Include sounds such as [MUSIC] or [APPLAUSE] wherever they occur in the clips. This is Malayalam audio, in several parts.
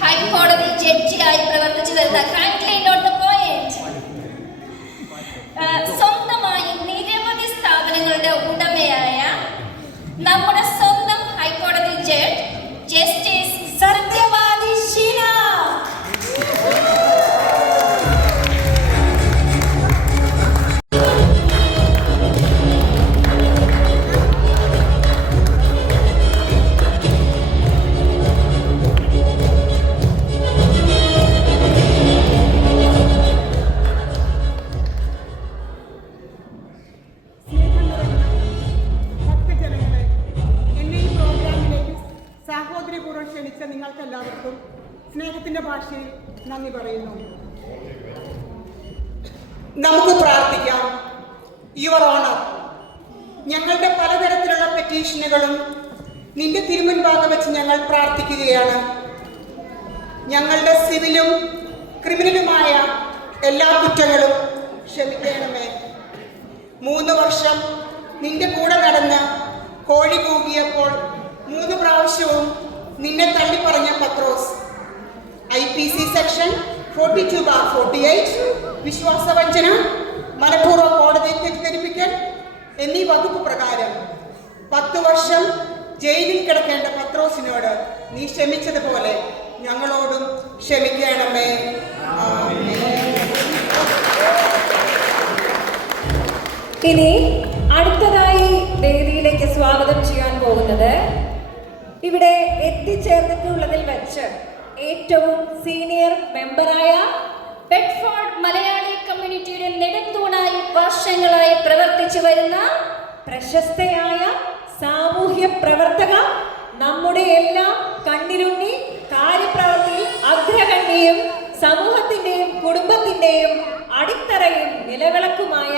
ഹൈക്കോടതി ജഡ്ജിയായി പ്രവർത്തിച്ചു വരുന്ന ഫ്രാങ്ക്ലിൻ നോട്ട് ദ പോയിന്റ് സ്വന്തമായി നിരവധി സ്ഥാപനങ്ങളുടെ ഉടമയായ നമ്മുടെ എല്ലാവർക്കും സ്നേഹത്തിന്റെ ഭാഷയിൽ നന്ദി പറയുന്നു. നമുക്ക് പ്രാർത്ഥിക്കാം. യുവർ ഓണർ ഞങ്ങളുടെ പലതരത്തിലുള്ള പെറ്റീഷനുകളും നിന്റെ തിരുമുൻപാകെ വെച്ച് ഞങ്ങൾ പ്രാർത്ഥിക്കുകയാണ്. ഞങ്ങളുടെ സിവിലും ക്രിമിനലുമായ എല്ലാ കുറ്റങ്ങളും ക്ഷമിക്കണമേ. മൂന്ന് വർഷം നിന്റെ കൂടെ നടന്ന് കോഴി കൂകിയപ്പോൾ മൂന്ന് പ്രാവശ്യവും നിന്നെ തള്ളി പറഞ്ഞ Pathros I P C section forty two bar forty eight വിശ്വാസവഞ്ചന മനഃപൂർവ കോടതിയിൽ തെറ്റിദ്ധരിപ്പിക്കൽ എന്നീ വകുപ്പ് പ്രകാരം പത്ത് വർഷം ജയിലിൽ കിടക്കേണ്ട പത്രോസിനോട് നീ ക്ഷമിച്ചതുപോലെ ഞങ്ങളോടും ക്ഷമിക്കണമേ. ഇനി അടുത്തതായി വേദിയിലേക്ക് സ്വാഗതം ചെയ്യാൻ പോകുന്നത് ഇവിടെ എത്തിച്ചേർന്നിട്ടുള്ളതിൽ വെച്ച് ഏറ്റവും സീനിയർ മെമ്പറായ ബെഡ്ഫോർഡ് മലയാളി കമ്മ്യൂണിറ്റിയുടെ നെടുന്തൂണായി വർഷങ്ങളായി പ്രവർത്തിച്ചു വരുന്ന പ്രശസ്തയായ സാമൂഹ്യ പ്രവർത്തക നമ്മുടെ എല്ലാം കണ്ണിലുണ്ണി കാര്യപ്രവർത്തിയിൽ അഗ്രഗണ്യയും സമൂഹത്തിന്റെയും കുടുംബത്തിന്റെയും അടിത്തറയും നിലവിളക്കുമായ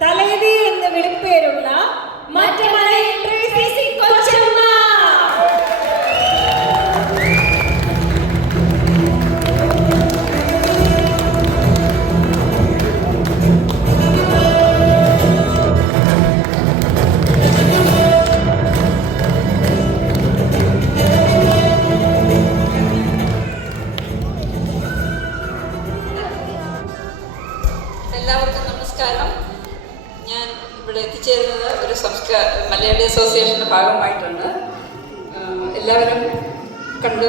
തലേവി എന്ന് വിളിപ്പേരുള്ള മറ്റമലയിൽ മലയാളി അസോസിയേഷന്റെ ഭാഗമായിട്ടാണ് എല്ലാവരും കണ്ട്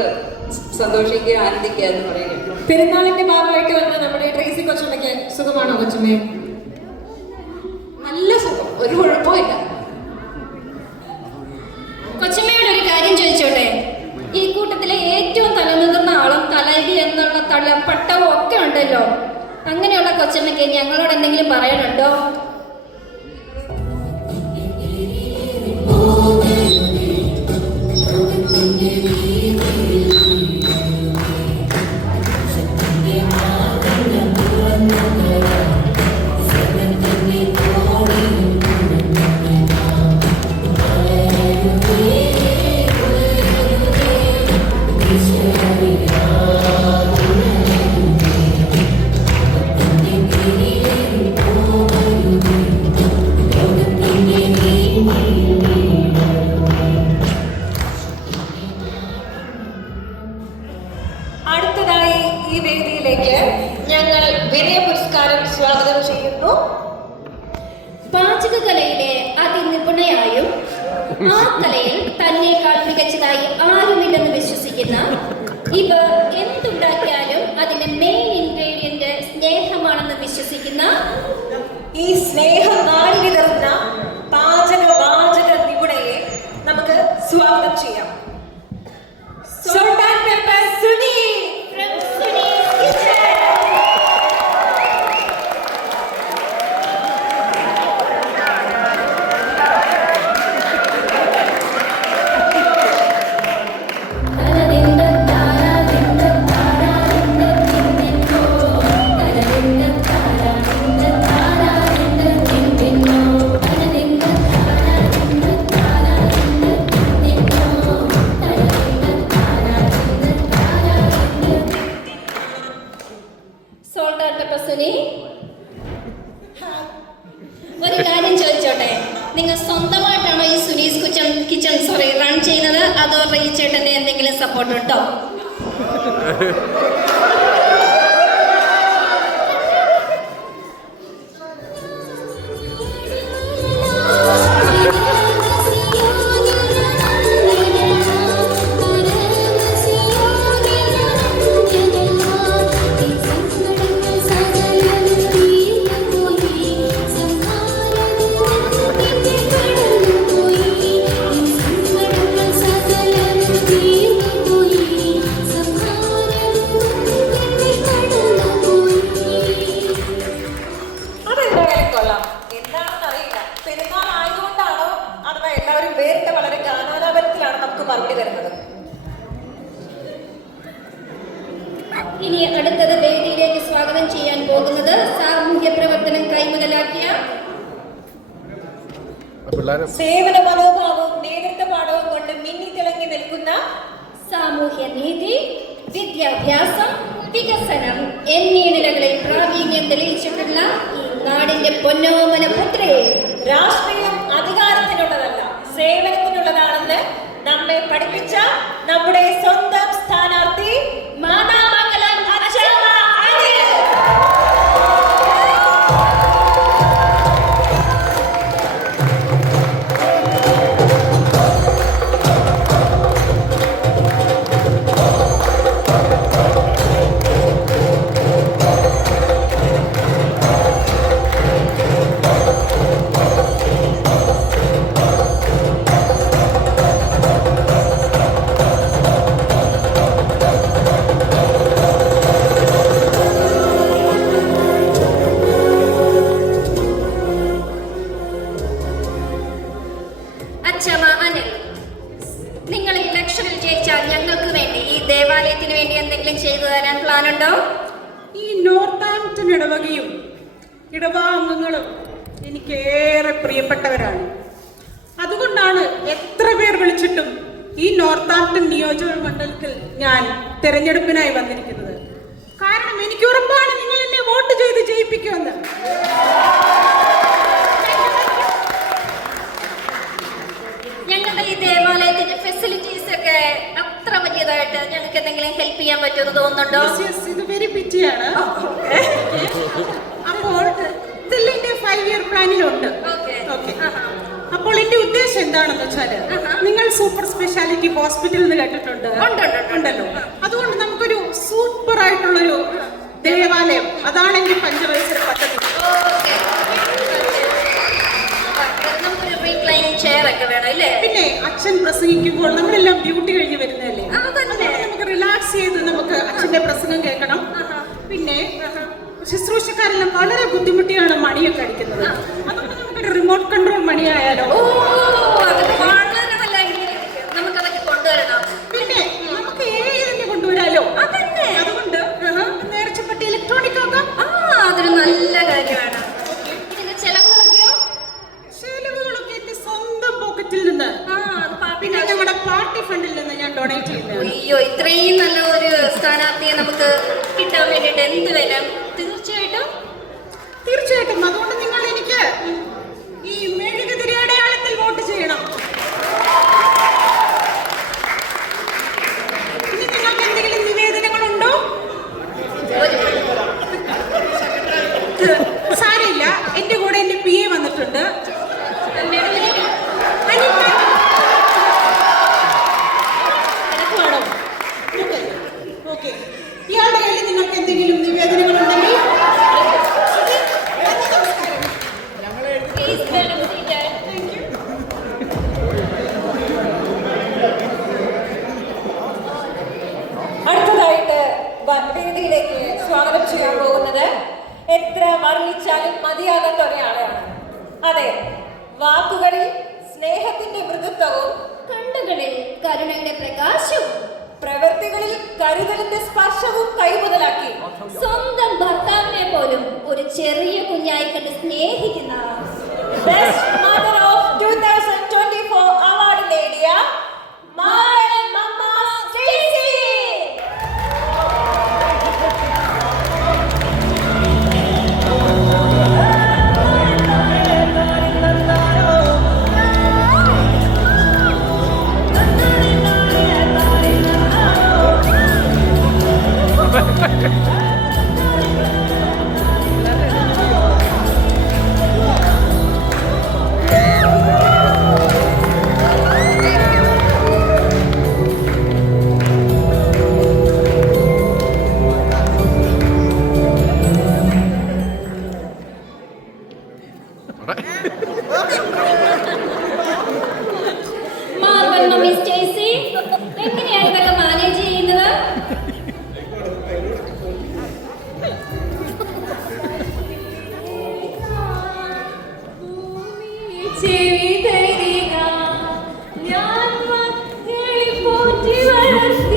സന്തോഷിക്കുക ആനന്ദിക്കുക എന്ന് പറയുന്നത് പെരുന്നാളിന്റെ ഭാഗമായിട്ട് വന്ന നമ്മുടെ ട്രേസി കൊച്ചമ്മയ്ക്ക് സുഖമാണോ കൊച്ചുമ്മ നല്ല സുഖം. ഒരു കുഴപ്പമില്ല കൊച്ചുമ്മയോട് ഒരു കാര്യം ചോദിച്ചോട്ടെ? ഈ കൂട്ടത്തിലെ ഏറ്റവും തലനിർന്ന ആളും തലവി എന്നുള്ള തല പട്ടവും ഒക്കെ ഉണ്ടല്ലോ. അങ്ങനെയുള്ള കൊച്ചമ്മയ്ക്ക് ഞങ്ങളോട് എന്തെങ്കിലും പറയാനുണ്ടോ? ഏറെ പ്രിയപ്പെട്ടവരാണ്. അതുകൊണ്ടാണ് എത്ര പേർ വിളിച്ചിട്ടും ഈ നോർത്ത് ആംപ്ടൺ നിയോജക മണ്ഡലത്തിൽ ഞാൻ തെരഞ്ഞെടുപ്പിനായി വന്നിരിക്കുന്നത്. കാരണം എനിക്ക് ഉറപ്പാണ് നിങ്ങൾ എന്നെ വോട്ട് ചെയ്ത് ജയിപ്പിക്കുമെന്ന്. ഞങ്ങളുടെ ഈ ദേവാലയത്തിന്റെ ഫെസിലിറ്റീസ് ഒക്കെ അത്ര വലിയതായിട്ട് ഞങ്ങൾക്ക് എന്തെങ്കിലും ഹെൽപ്പ് ചെയ്യാൻ പറ്റുമെന്ന് തോന്നുന്നുണ്ടോ? ഇത് വെരി പിറ്റിയാണ് അപ്പോൾ ഇതെല്ലാം എന്റെ ഫൈവ് ഇയർ പ്ലാനിലുണ്ട്. അപ്പോൾ എന്റെ ഉദ്ദേശം എന്താണെന്ന് വെച്ചാൽ നിങ്ങൾ സൂപ്പർ സ്പെഷ്യാലിറ്റി ഹോസ്പിറ്റൽ എന്ന് കേട്ടിട്ടുണ്ട്. ഉണ്ടല്ലോ. അതുകൊണ്ട് നമുക്കൊരു സൂപ്പർ ആയിട്ടുള്ളൊരു ദേവാലയം. അതാണ് എന്റെ പഞ്ചവത്സര പദ്ധതി. പിന്നെ അച്ഛൻ പ്രസംഗിക്കുമ്പോൾ നമ്മളെല്ലാം ഡ്യൂട്ടി കഴിഞ്ഞ് വരുന്നതല്ലേ. നമുക്ക് റിലാക്സ് ചെയ്ത് നമുക്ക് അച്ഛന്റെ പ്രസംഗം കേൾക്കണം. പിന്നെ ശുശ്രൂഷക്കാരെല്ലാം വളരെ ബുദ്ധിമുട്ടിയാണ് മണിയൊക്കെ അടിക്കുന്നത്. നമുക്കൊരു റിമോട്ട് കൺട്രോൾ. നമുക്കതൊക്കെ കൊണ്ടുവരണം. പിന്നെ നമുക്ക് ഏഴ് തന്നെ കൊണ്ടുവരാലോ. അതുകൊണ്ട് നേർച്ചപ്പെട്ടി ഇലക്ട്രോണിക് ആക്കാം. അതൊരു നല്ല കാര്യമാണ്. ചെലവുകളൊക്കെയോ? ചെലവുകളൊക്കെ എന്റെ സ്വന്തം പോക്കറ്റിൽ നിന്ന്. പിന്നെ ആവശ്യം- പാർട്ടി ഫണ്ടിൽ നിന്ന് ഞാൻ ഡൊണേറ്റ് ചെയ്യുന്നത് അയ്യോ ഇത്രയും നല്ല ഒരു സ്ഥാനാർത്ഥിയെ നമുക്ക് കിട്ടാൻ വേണ്ടിയിട്ട് എന്ത് വരാം തീർച്ചയായിട്ടും? തീർച്ചയായിട്ടും. അതുകൊണ്ട് നിങ്ങൾ എനിക്ക് Dios.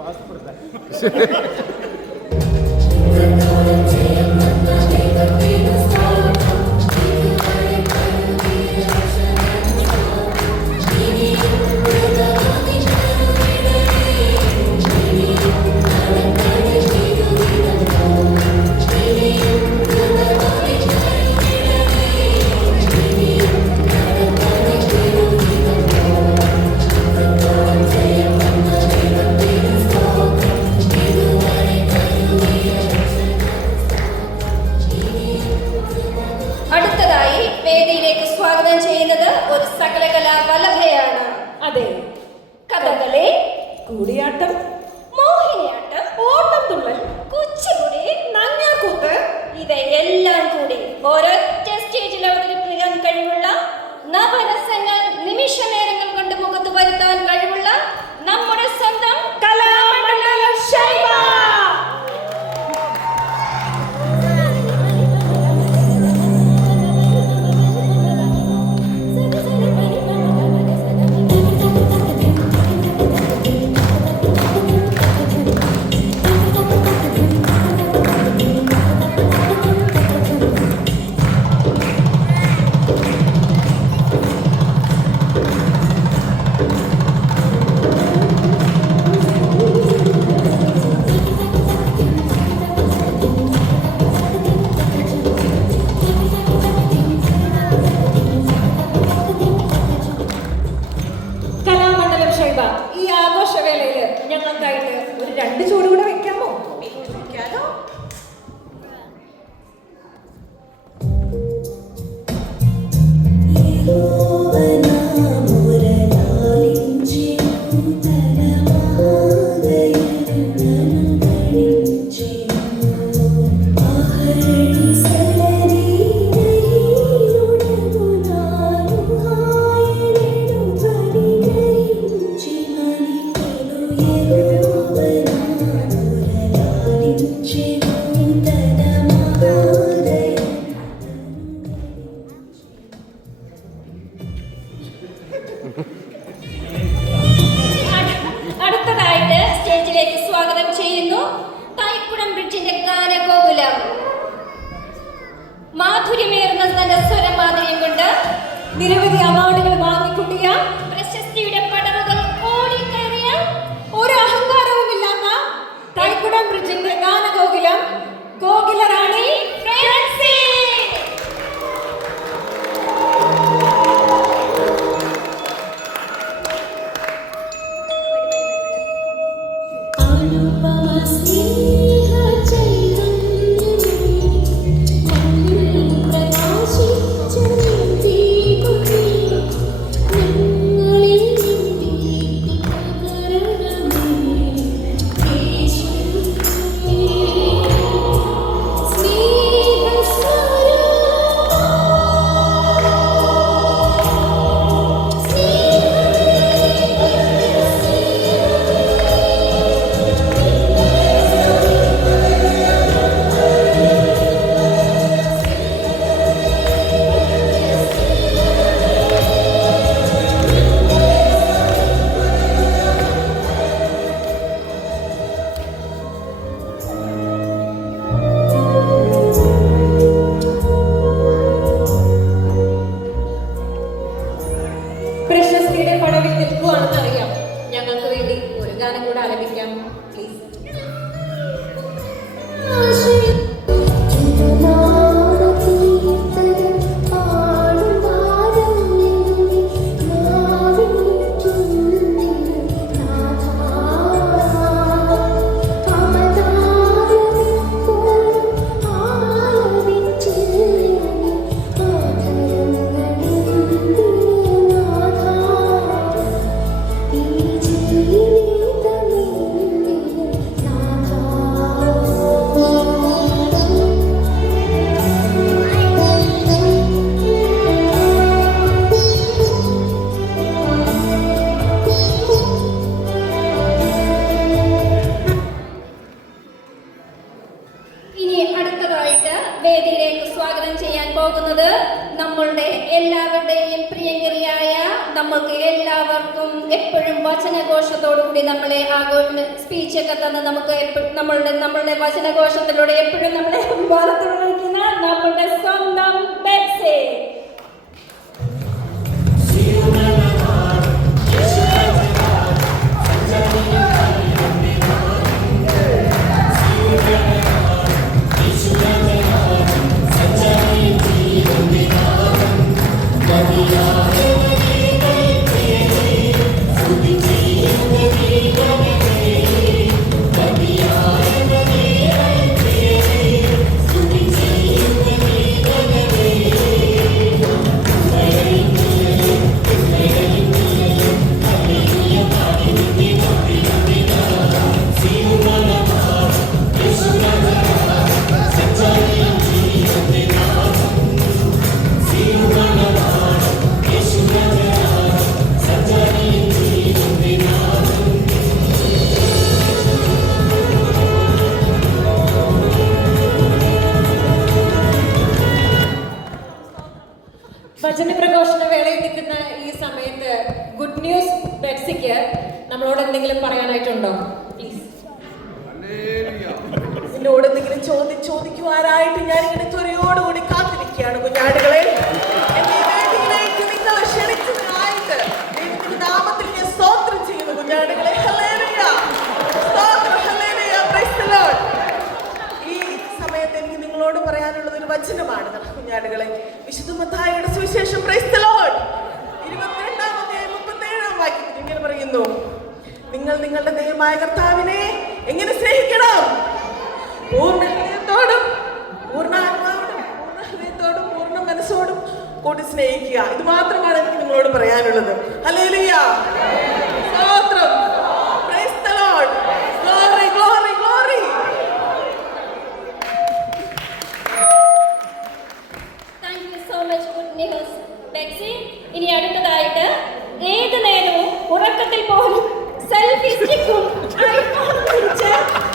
അടുത്തതായി [LAUGHS] അവാർഡുകൾ വാങ്ങിക്കൂട്ടിയ പ്രശസ്തിയുടെ പടവുകൾ ഓടിക്കയറിയ. ഒരു അഹങ്കാരവുമില്ലാത്ത തൈക്കുടം ബ്രിഡ്ജിന്റെ ഗാനഗോകുലം ഗോകുല എന്തെങ്കിലും പറയാനായിട്ടുണ്ടോ? പ്ലീസ് എന്നോട് എന്തെങ്കിലും ചോദ്യം ചോദിക്കുവാനായിട്ട് ഞാൻ ഇങ്ങനെ ത്വരയോടുകൂടി കാത്തിരിക്കുകയാണ് കുഞ്ഞാടുകളെ വചനമാണ് കുഞ്ഞാടുകളെ. വിശുദ്ധ സുവിശേഷം. Praise the Lord. ഇരുപത്തിരണ്ടാം അധ്യായം മുപ്പത്തേഴാം വാക്യത്തിൽ ഇങ്ങനെ പറയുന്നു. നിങ്ങൾ നിങ്ങളുടെ ദൈവമായ കർത്താവിനെ എങ്ങനെ സ്നേഹിക്കണം? പൂർണ ഹൃദയത്തോടും പൂർണ ആത്മാവോടും പൂർണ മനസ്സോടും കൂടി സ്നേഹിക്കുക. ഇത് മാത്രമാണ് എനിക്ക് നിങ്ങളോട് പറയാനുള്ളത്. അല്ലേലിയ സ്തോത്രം. Glory, glory, glory. Thank you so much good news Bexy ഇനി അടുത്തതായിട്ട് ഏത് നേരവും ഉറക്കത്തിൽ പോലും Selfie z iPhone, kurczę!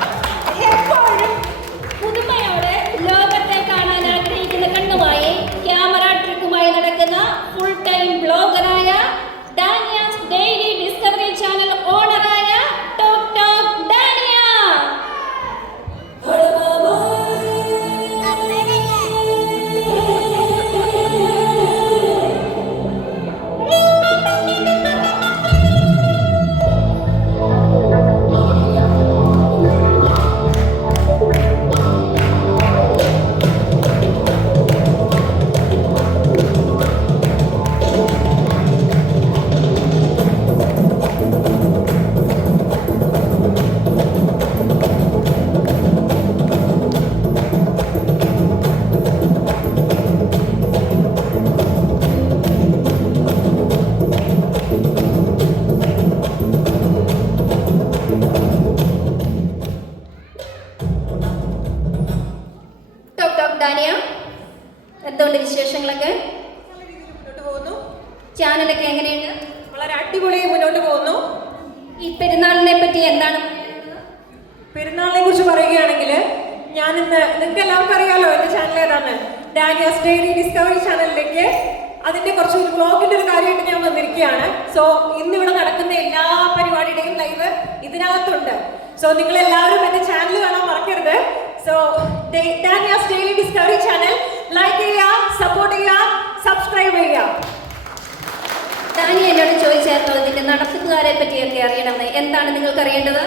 നടത്തിപ്പുകാരെ പറ്റിയൊക്കെ അറിയണമെന്ന് എന്താണ് നിങ്ങൾക്ക് അറിയേണ്ടത്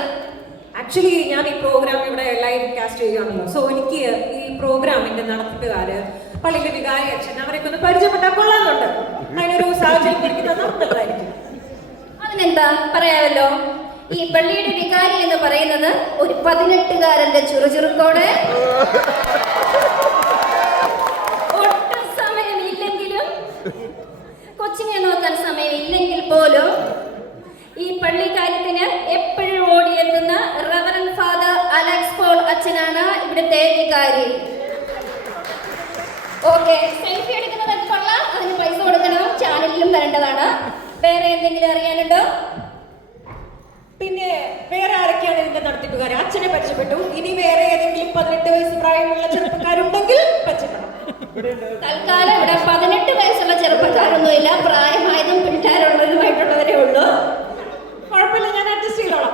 ആക്ച്വലി ഞാൻ ഈ പ്രോഗ്രാം ഇവിടെ ലൈവ് കാസ്റ്റ് ചെയ്യുകയാണല്ലോ. സോ എനിക്ക് ഈ പ്രോഗ്രാമിന്റെ നടത്തിപ്പുകാര് പള്ളിയിലെ വികാരി അച്ഛൻ അവരൊക്കെ ഒന്ന് പരിചയപ്പെട്ടാൽ കൊള്ളാന്നുണ്ട്. അതിനൊരു സാഹചര്യം എനിക്ക് നന്നായിരിക്കും അതിനെന്താ? പറയാമല്ലോ. ഈ പള്ളിയുടെ വികാരി എന്ന് പറയുന്നത് ഒരു പതിനെട്ടുകാരന്റെ ചുറുചുറുക്കോടെ. ഒട്ടും സമയമില്ലെങ്കിലും കൊച്ചിനെ നോക്കാൻ സമയമില്ലെങ്കിൽ പോലും പള്ളിക്കാര്യത്തിന് എപ്പോഴും ഓടിയെത്തുന്ന റവറൻ ഫാദർ അലക്സ് പോൾ അച്ഛനാണ് ഇവിടുത്തെ വികാരി. ഓക്കെ സെൽഫി എടുക്കുന്നത് കൊള്ളാം? അതിന് പൈസ കൊടുക്കണം. ചാനലിലും വരേണ്ടതാണ്. വേറെ എന്തെങ്കിലും അറിയാനുണ്ടോ? പിന്നെ വേറെ ആരൊക്കെയാണ് ഇതിന്റെ നടത്തിപ്പുകാർ? അച്ഛനെ പരിചയപ്പെട്ടു. ഇനി വേറെ ഏതെങ്കിലും പതിനെട്ട് വയസ്സ് പ്രായമുള്ള ചെറുപ്പക്കാരുണ്ടെങ്കിൽ പരിചയപ്പെടാം. തൽക്കാലം ഇവിടെ പതിനെട്ട് വയസ്സുള്ള ചെറുപ്പക്കാരൊന്നുമില്ല. പ്രായമായതും പിള്ളേരുള്ളവരുമായിട്ടുള്ളവരേ ഉള്ളൂ കുഴപ്പമില്ല ഞാൻ അഡ്ജസ്റ്റ് ചെയ്തോളാം എനിക്കൊന്ന്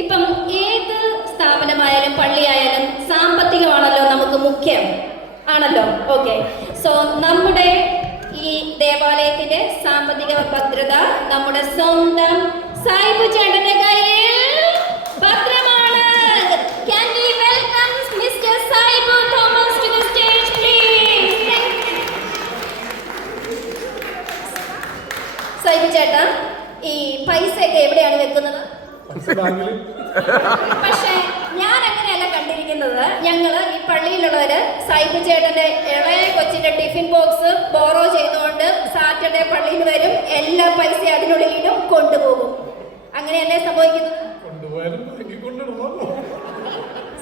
ഇപ്പം ഏത് സ്ഥാപനമായാലും പള്ളിയായാലും സാമ്പത്തികമാണല്ലോ നമുക്ക് മുഖ്യം? ആണല്ലോ? ഓക്കെ. സോ നമ്മുടെ ഈ ദേവാലയത്തിന്റെ സാമ്പത്തിക ഭദ്രത നമ്മുടെ സ്വന്തം സായിബു ചേട്ടന്റെ കയ്യിൽ ചേട്ടാ പൈസയൊക്കെ എവിടെയാണ് വെക്കുന്നത്? പക്ഷേ ഞാൻ അങ്ങനെയല്ല കണ്ടിരിക്കുന്നത്. ഞങ്ങൾ ഈ പള്ളിയിലുള്ളവര് സൈബ് ചേട്ടന്റെ ഇളയ കൊച്ചിന്റെ ടിഫിൻ ബോക്സ് ബോറോ ചെയ്തുകൊണ്ട് സാറ്റർഡേ പള്ളിയിൽ വരും എല്ലാ പൈസ അതിനുള്ളിലും കൊണ്ടുപോകും. അങ്ങനെ അങ്ങനെയല്ലേ സംഭവിക്കുന്നത്?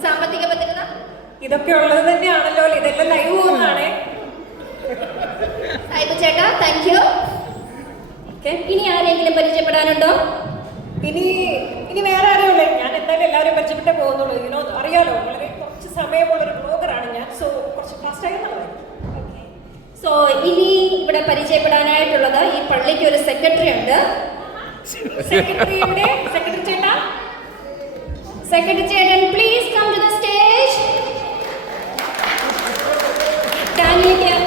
സാമ്പത്തിക ഭദ്രത? ഇതൊക്കെ ഉള്ളത് തന്നെയാണല്ലോ? ഇതെല്ലാം ലൈവ് പോകുന്നതാണേ. സൈബ് ചേട്ടാ താങ്ക് യു ഓക്കെ. ഇനി ആരെങ്കിലും പരിചയപ്പെടാനുണ്ടോ? ഇനി ഇനി വേറെ ആരുമില്ല ഞാൻ എന്തായാലും എല്ലാവരും പരിചയപ്പെട്ടേ പോകുന്നുള്ളൂ. ഇതിനോ അറിയാലോ വളരെ കുറച്ച് സമയമുള്ള ഒരു ബ്ലോഗറാണ് ഞാൻ. സോ കുറച്ച് ഫാസ്റ്റ് ആയി സോ ഇനി ഇവിടെ പരിചയപ്പെടാനായിട്ടുള്ളത് ഈ പള്ളിക്ക് ഒരു സെക്രട്ടറി ഉണ്ട്. സെക്രട്ടറി ചേട്ടാ? സെക്രട്ടറി ചേട്ടൻ please come to the stage ഒരു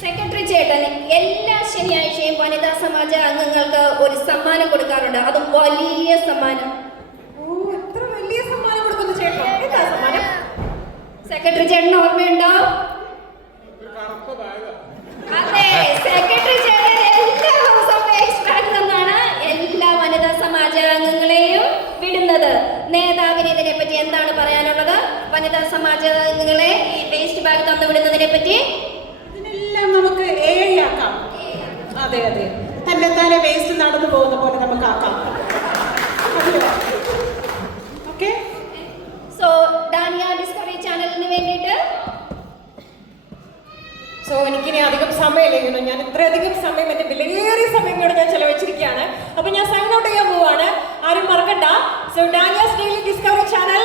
സെക്രട്ടറി ചേട്ടൻ എല്ലാ ശനിയാഴ്ചയും വനിതാ സമാജ അംഗങ്ങൾക്ക് ഒരു സമ്മാനം കൊടുക്കാറുണ്ട്. അത് വലിയ സമ്മാനം. ഓ എത്ര വലിയ സമ്മാനം കൊടുക്കുന്നു ചേട്ടാ? എന്താ സമ്മാനം? സെക്രട്ടറി ചേട്ടൻ ഓർമ്മയുണ്ടോ? അതെ സെക്രട്ടറി ചേട്ടൻ എല്ലാ ദിവസവും എക്സ്ട്രാക്ട് തന്നാണ് എല്ലാ വനിതാ സമാജ അംഗങ്ങളെയും വിടുന്നത്. നേതാവിന് ഇതിനെ പറ്റി എന്താണ് പറയാനുള്ളത്? വനിതാ സമാജ അംഗങ്ങളെ ഈ വേസ്റ്റ് ബാഗ് തന്നു വിടുന്നതിനെ പറ്റി അതെ അതെ. തന്നെത്താനെ വേസ്റ്റ് നടന്നു പോകുന്ന പോലെ നമുക്ക് ആക്കാം ഓക്കെ? സോ ഡാനിയ ഡിസ്കവറി ചാനലിന് വേണ്ടിയിട്ട്? സോ എനിക്കിനി അധികം സമയമില്ല ലഭിക്കുന്നു ഞാൻ ഇത്രയധികം സമയം എന്റെ വിലയേറിയ സമയം കൂടെ ഞാൻ ചെലവഴിച്ചിരിക്കുകയാണ്. അപ്പൊ ഞാൻ സൈൻ ഔട്ട് ചെയ്യാൻ പോവാണ്. ആരും മറക്കണ്ട. So Daniya's daily discovery channel